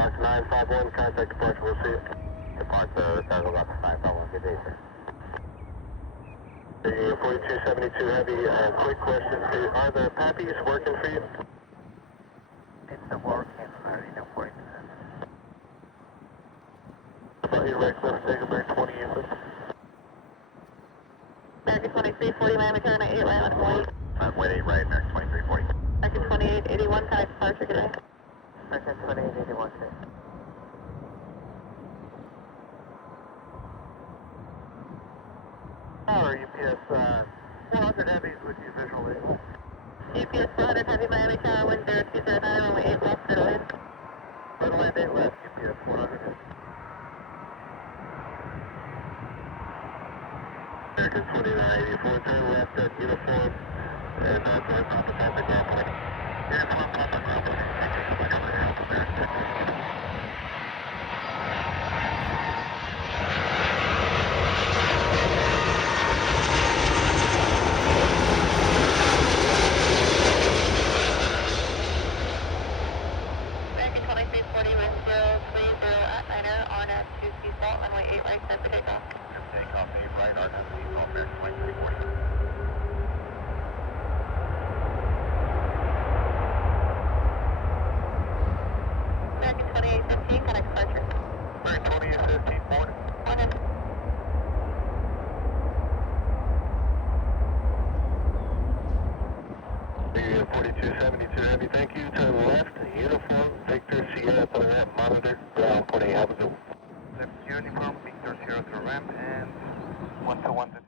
Rock 951, contact departure, we'll see you. Departure, Cargo Rock 951, good day, sir. 4272 Heavy, quick question for you. Are the papies working for you? It's a working marina for it. Your right left, take American 20 input. American 2340, Miami Turn 8 right on 40. Runway 8 right, American 2340. American 2881, contact departure, good day. American 2881, sir. Tower, UPS 400 Heavies with you visually. UPS 400 Heavy, Miami Tower 10209, runway 8 left, clear to land. Clear to land 8 left, UPS 400. American 2984, turn left at uniform, and turn Papa Papa Golf. Uniform Papa Papa. Thank you so much for your help, American. American 2340, wind 030 at niner, RNAV 2 salt, runway 8 right, set for takeoff. Takeoff 8 right, RNAV salt, American 2340. American 2815, connect departure. American 2815, morning. Morning. Figure 4272 Heavy, thank you. Turn left, uniform, Victor Sierra, put a ramp, monitor, ground, 28 Avenue. Left uniform, Victor Sierra to ramp, and 1212.